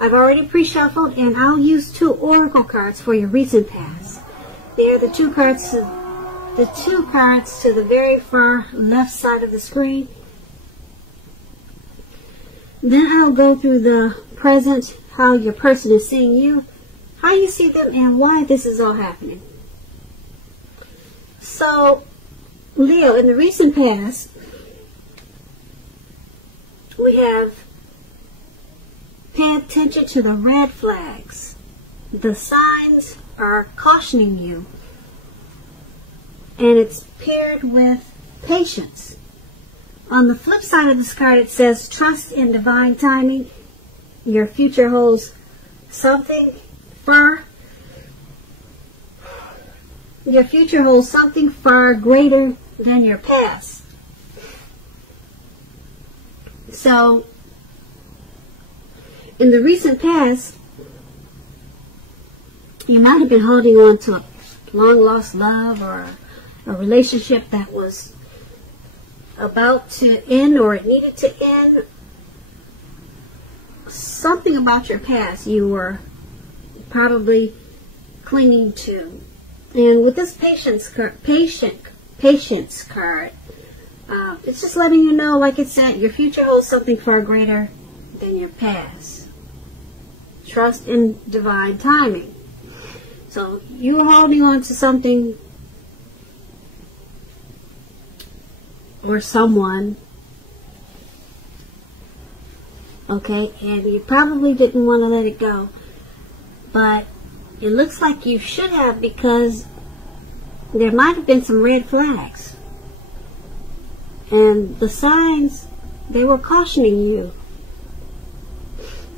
I've already pre-shuffled, and I'll use 2 oracle cards for your recent past. They're the two cards to the very far left side of the screen. Then I'll go through the present, how your person is seeing you, how you see them, and why this is all happening. So, Leo, in the recent past, we have pay attention to the red flags. The signs are cautioning you. And it's paired with patience. On the flip side of this card, it says, trust in divine timing. Your future holds something far greater than your past. So, in the recent past, you might have been holding on to a long-lost love or a relationship that was about to end, or it needed to end. Something about your past you were probably clinging to. And with this patience card, it's just letting you know, like it said, your future holds something far greater than your past. Trust in divine timing. So you're holding on to something or someone, okay, and you probably didn't want to let it go, but it looks like you should have, because there might have been some red flags, and the signs, they were cautioning you.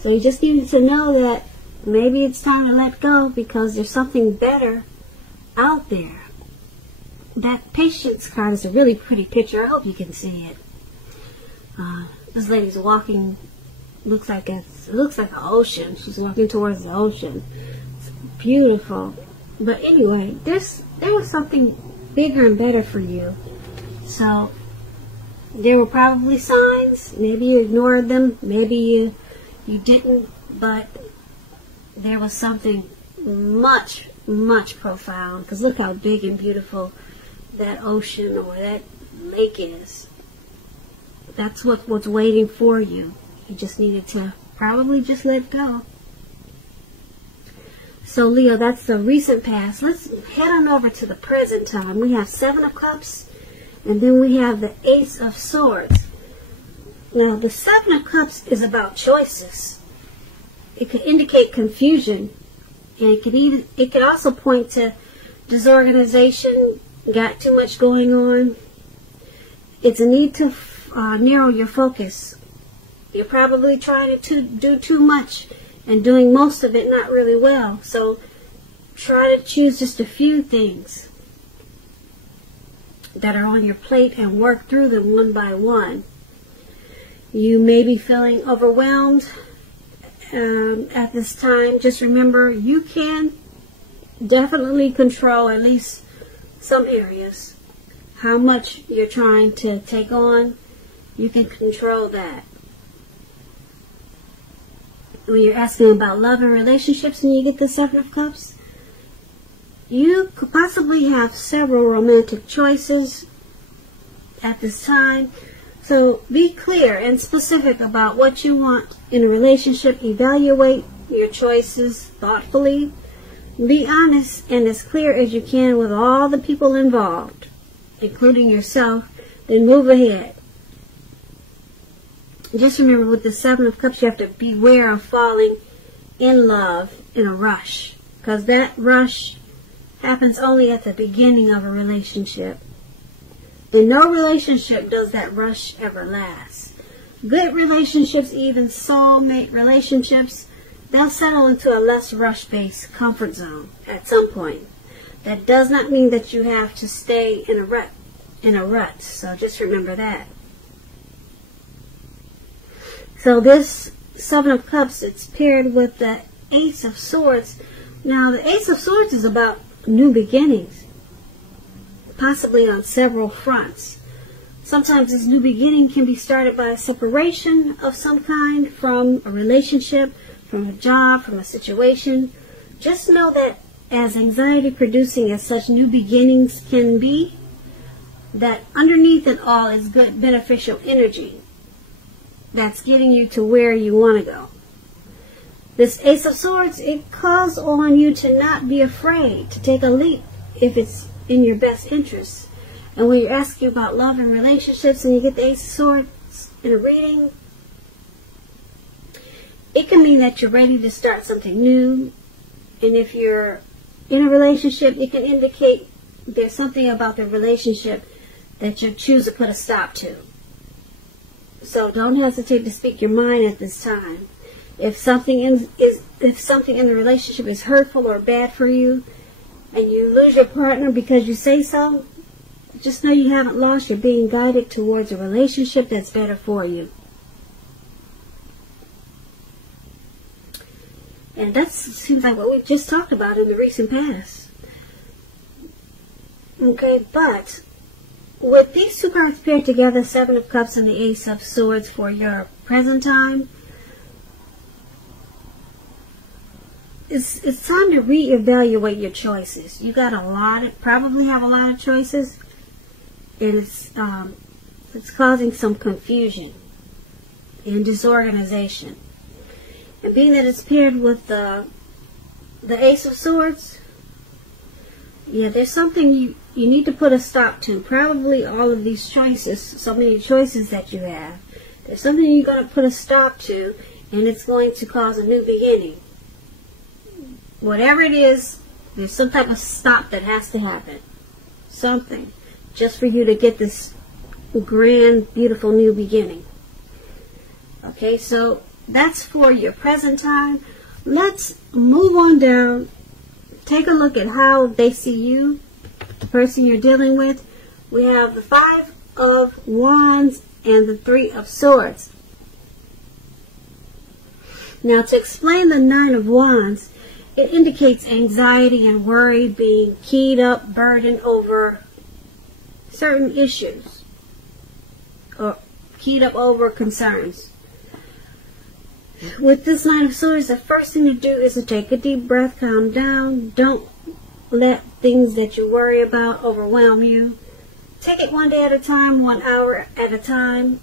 So you just needed to know that maybe it's time to let go, because there's something better out there. That patience card is a really pretty picture. I hope you can see it. This lady's walking. It looks like an ocean. She's walking towards the ocean. It's beautiful. But anyway, there was something bigger and better for you. So there were probably signs. Maybe you ignored them. Maybe you didn't. But there was something much, much profound. Because look how big and beautiful that ocean or that lake is. That's what's waiting for you. You just needed to probably just let go. So Leo, that's the recent past. Let's head on over to the present time. We have 7 of Cups, and then we have the Ace of Swords. Now the 7 of Cups is about choices. It could indicate confusion, and it could also point to disorganization. Got too much going on. It's a need to narrow your focus. You're probably trying to do too much and doing most of it not really well. So try to choose just a few things that are on your plate and work through them one by one. You may be feeling overwhelmed at this time. Just remember, you can definitely control at least some areas. How much you're trying to take on, you can control that. When you're asking about love and relationships and you get the 7 of Cups, you could possibly have several romantic choices at this time. So be clear and specific about what you want in a relationship. Evaluate your choices thoughtfully. Be honest and as clear as you can with all the people involved, including yourself, then move ahead. Just remember, with the 7 of Cups, you have to beware of falling in love in a rush, because that rush happens only at the beginning of a relationship. In no relationship does that rush ever last. Good relationships, even soulmate relationships, they'll settle into a less rush-based comfort zone at some point. That does not mean that you have to stay in a rut. So just remember that. So this 7 of Cups, it's paired with the Ace of Swords. Now the Ace of Swords is about new beginnings, possibly on several fronts. Sometimes this new beginning can be started by a separation of some kind from a relationship, from a job, from a situation, just know that as anxiety producing as such new beginnings can be, that underneath it all is good beneficial energy that's getting you to where you want to go. This Ace of Swords, it calls on you to not be afraid to take a leap if it's in your best interest. And when you're asking about love and relationships and you get the Ace of Swords in a reading, it can mean that you're ready to start something new. And if you're in a relationship, it can indicate there's something about the relationship that you choose to put a stop to. So don't hesitate to speak your mind at this time. If something in the relationship is hurtful or bad for you, and you lose your partner because you say so, just know you haven't lost. You're being guided towards a relationship that's better for you. And that seems like what we just talked about in the recent past. Okay, but with these two cards paired together, Seven of Cups and the Ace of Swords for your present time, it's time to reevaluate your choices. You got probably have a lot of choices, and it's causing some confusion and disorganization. And being that it's paired with the Ace of Swords, yeah, there's something you need to put a stop to. Probably all of these choices, so many choices that you have, there's something you're going to put a stop to, and it's going to cause a new beginning. Whatever it is, there's some type of stop that has to happen. Something. Just for you to get this grand, beautiful new beginning. Okay, so that's for your present time. Let's move on down. Take a look at how they see you, the person you're dealing with. We have the Five of Wands and the Three of Swords. Now, to explain the Nine of Wands, it indicates anxiety and worry, being keyed up, burdened over certain issues, or keyed up over concerns. With this Nine of Swords, the first thing to do is to take a deep breath, calm down. Don't let things that you worry about overwhelm you. Take it one day at a time, 1 hour at a time.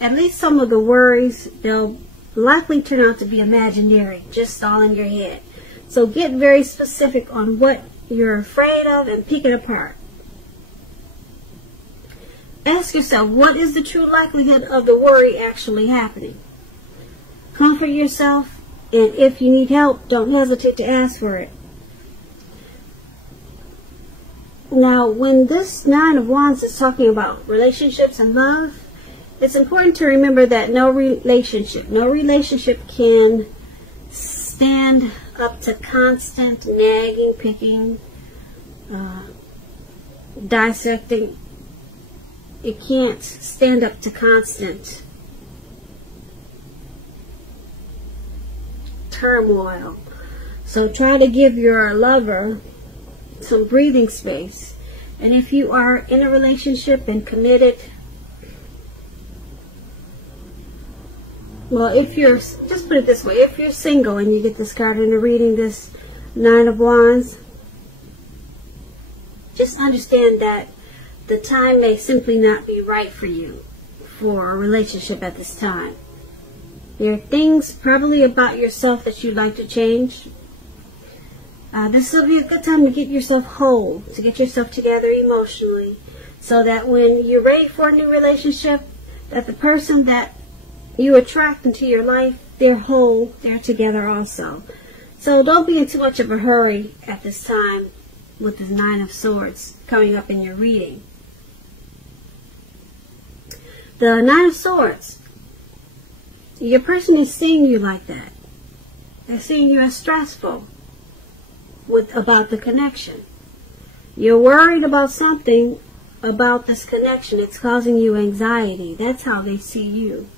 At least some of the worries, they'll likely turn out to be imaginary, just all in your head. So get very specific on what you're afraid of and pick it apart. Ask yourself, what is the true likelihood of the worry actually happening? Comfort yourself, and if you need help, don't hesitate to ask for it. Now, when this Nine of Wands is talking about relationships and love, it's important to remember that no relationship can stand up to constant nagging, picking, dissecting. It can't stand up to constant turmoil. So try to give your lover some breathing space. And if you are in a relationship and committed, well, if you're, just put it this way, if you're single and you get this card in the reading, this Nine of Wands, just understand that the time may simply not be right for you for a relationship at this time. There are things probably about yourself that you'd like to change. This will be a good time to get yourself whole, to get yourself together emotionally, so that when you're ready for a new relationship, that the person that you attract into your life, they're whole, they're together also. So don't be in too much of a hurry at this time with the Nine of Swords coming up in your reading. The Nine of Swords, your person is seeing you like that. They're seeing you as stressful about the connection. You're worried about something about this connection. It's causing you anxiety. That's how they see you.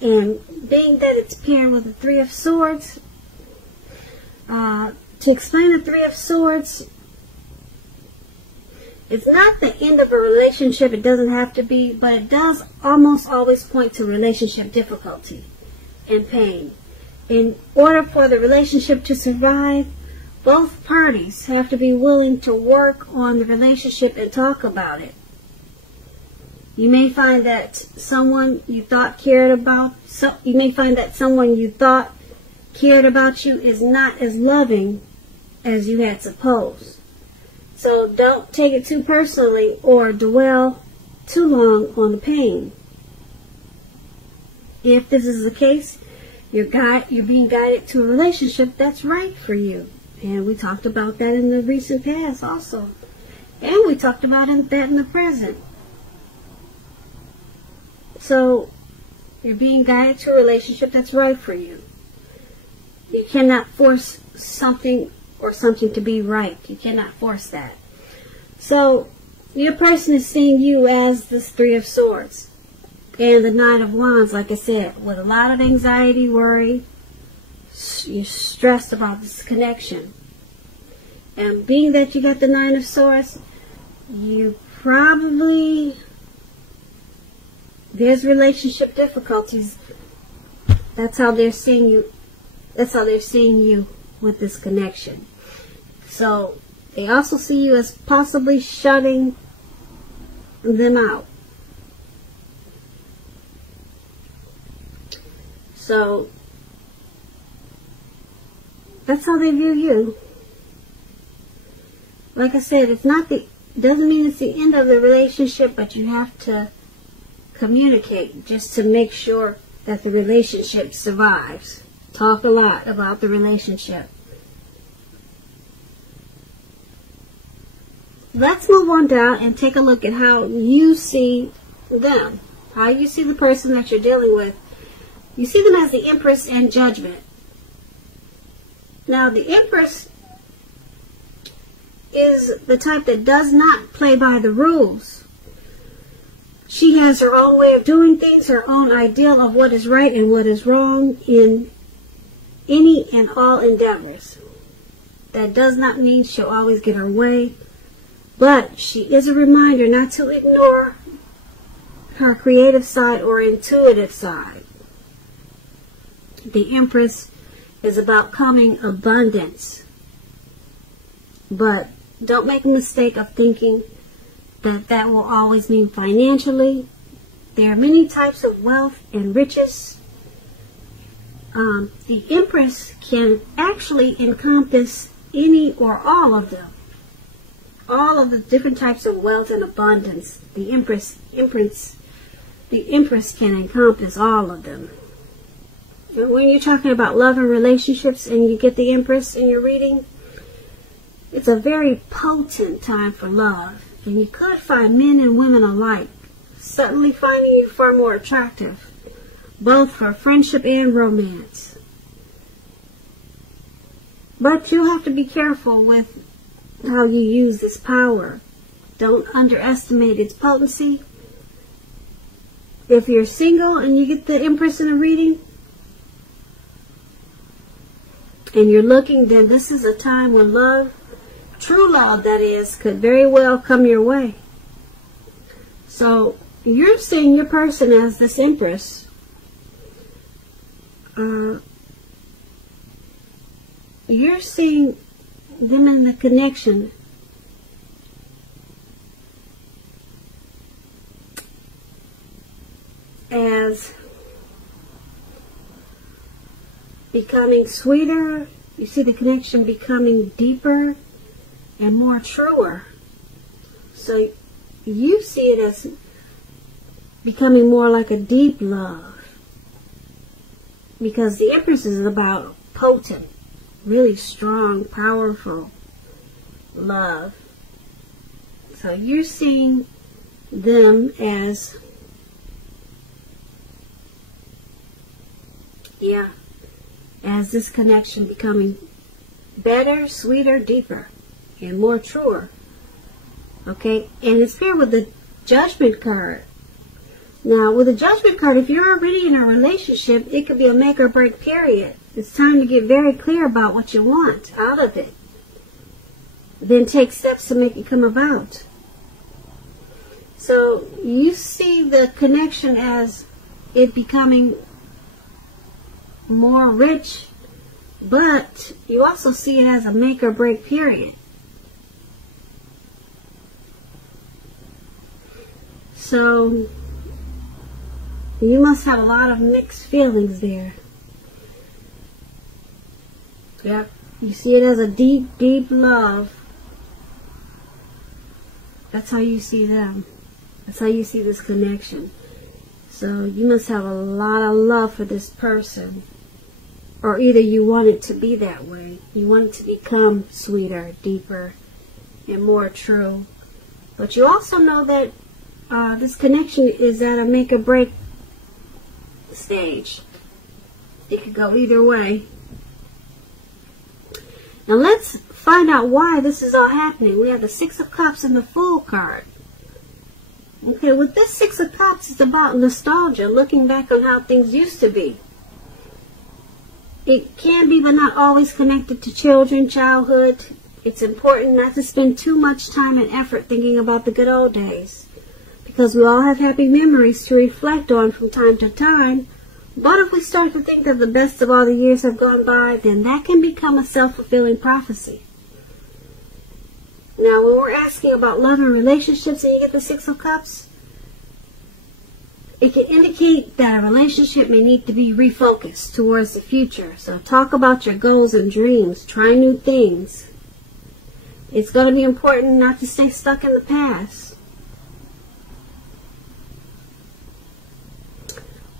And being that it's paired with the Three of Swords, to explain the Three of Swords, it's not the end of a relationship. It doesn't have to be, but it does almost always point to relationship difficulty and pain. in order for the relationship to survive, both parties have to be willing to work on the relationship and talk about it. You may find that someone you thought cared about you is not as loving as you had supposed. So don't take it too personally or dwell too long on the pain. If this is the case, you're being guided to a relationship that's right for you. And we talked about that in the recent past also. And we talked about that in the present. So, you're being guided to a relationship that's right for you. You cannot force something or something to be right. You cannot force that. So, your person is seeing you as this Three of Swords and the Nine of Wands, like I said, with a lot of anxiety, worry. You're stressed about this connection. And being that you got the Nine of Swords, you probably... there's relationship difficulties. That's how they're seeing you. That's how they're seeing you with this connection. So they also see you as possibly shutting them out. So that's how they view you. Like I said, doesn't mean it's the end of the relationship, but you have to communicate just to make sure that the relationship survives. Talk a lot about the relationship. Let's move on down and take a look at how you see them. How you see the person that you're dealing with. You see them as the Empress and Judgment. Now, the Empress is the type that does not play by the rules. She has her own way of doing things, her own ideal of what is right and what is wrong in any and all endeavors. That does not mean she'll always get her way, but she is a reminder not to ignore her creative side or intuitive side. The Empress is about coming abundance, but don't make a mistake of thinking that will always mean financially. There are many types of wealth and riches. The Empress can actually encompass any or all of them. All of the different types of wealth and abundance. The Empress can encompass all of them. And when you're talking about love and relationships and you get the Empress in your reading, it's a very potent time for love. And you could find men and women alike suddenly finding you far more attractive, both for friendship and romance. But you'll have to be careful with how you use this power. Don't underestimate its potency. If you're single and you get the Empress in a reading, and you're looking, then this is a time when love, true love that is, could very well come your way. So you're seeing your person as this Empress. You're seeing them in the connection as becoming sweeter. You see the connection becoming deeper and more truer. So you see it as becoming more like a deep love, because the Empress is about potent, really strong, powerful love. So you're seeing them as, as this connection becoming better, sweeter, deeper, and more truer. Okay, and it's paired with the Judgment card. Now, with the Judgment card, if you're already in a relationship, it could be a make or break period. It's time to get very clear about what you want out of it. Then take steps to make it come about. So you see the connection as it becoming more rich, but you also see it as a make or break period. So you must have a lot of mixed feelings there. Yep. You see it as a deep, deep love. That's how you see them. That's how you see this connection. So you must have a lot of love for this person. Or either you want it to be that way. You want it to become sweeter, deeper, and more true. But you also know that this connection is at a make or break stage. It could go either way. Now let's find out why this is all happening. We have the Six of Cups and the Fool card. Okay, with this Six of Cups, it's about nostalgia, looking back on how things used to be. It can be, but not always, connected to children, childhood. It's important not to spend too much time and effort thinking about the good old days, because we all have happy memories to reflect on from time to time. But if we start to think that the best of all the years have gone by, then that can become a self-fulfilling prophecy. Now, when we're asking about love and relationships and you get the Six of Cups, it can indicate that a relationship may need to be refocused towards the future. So talk about your goals and dreams. Try new things. It's going to be important not to stay stuck in the past.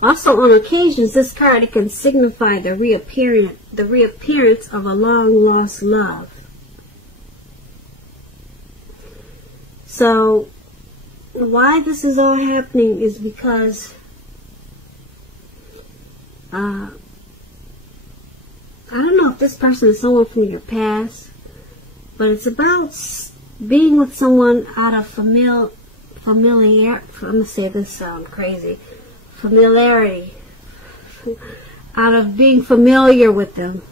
Also, on occasions, this card, it can signify the reappearance of a long-lost love. So, why this is all happening is because I don't know if this person is someone from your past, but it's about being with someone out of familiarity. I'm going to say this sound crazy. Familiarity. Out of being familiar with them.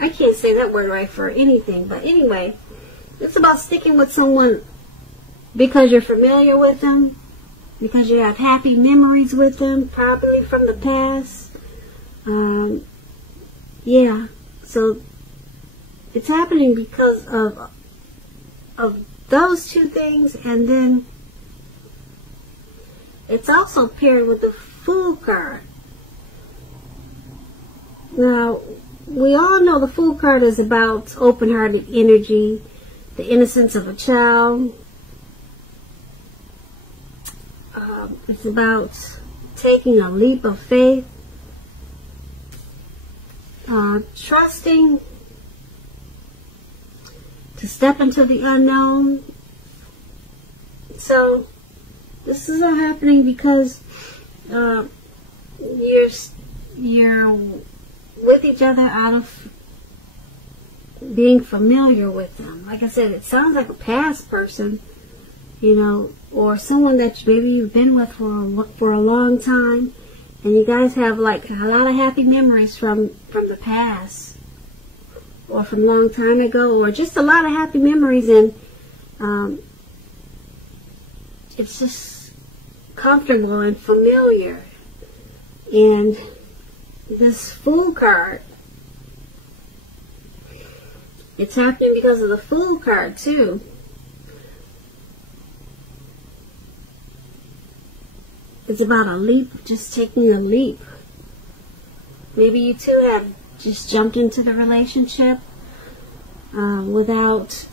I can't say that word right for anything, but anyway, it's about sticking with someone because you're familiar with them, because you have happy memories with them, probably from the past. Yeah, so it's happening because of those two things, and then it's also paired with the Fool card. Now, we all know the Fool card is about open-hearted energy, the innocence of a child. It's about taking a leap of faith, trusting to step into the unknown. So this is all happening because you're with each other out of being familiar with them. Like I said, it sounds like a past person, you know, or someone that maybe you've been with for a long time, and you guys have like a lot of happy memories from the past, or from a long time ago, or just a lot of happy memories, and it's just comfortable and familiar. And this Fool card, it's happening because of the Fool card too. It's about a leap, just taking a leap. Maybe you two have just jumped into the relationship without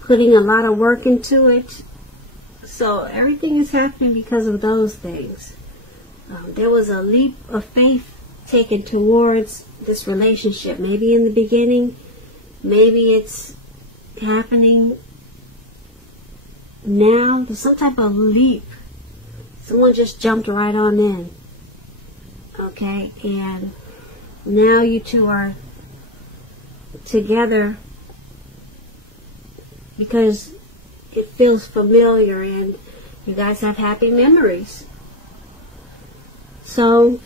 putting a lot of work into it. So everything is happening because of those things. There was a leap of faith taken towards this relationship. Maybe in the beginning, maybe it's happening now. There's some type of leap. Someone just jumped right on in. Okay, and now you two are together because it feels familiar and you guys have happy memories. So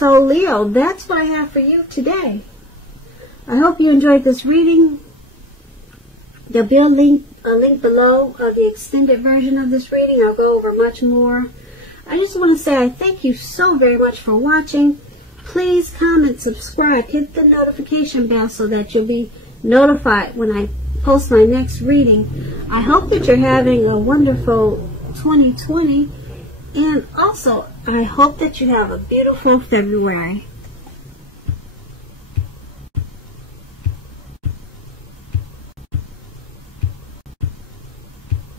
Leo, that's what I have for you today. I hope you enjoyed this reading. There'll be a link below of the extended version of this reading. I'll go over much more. I just want to say I thank you so very much for watching. Please comment, subscribe, hit the notification bell so that you'll be notified when I post my next reading. I hope that you're having a wonderful 2020, and also I hope that you have a beautiful February.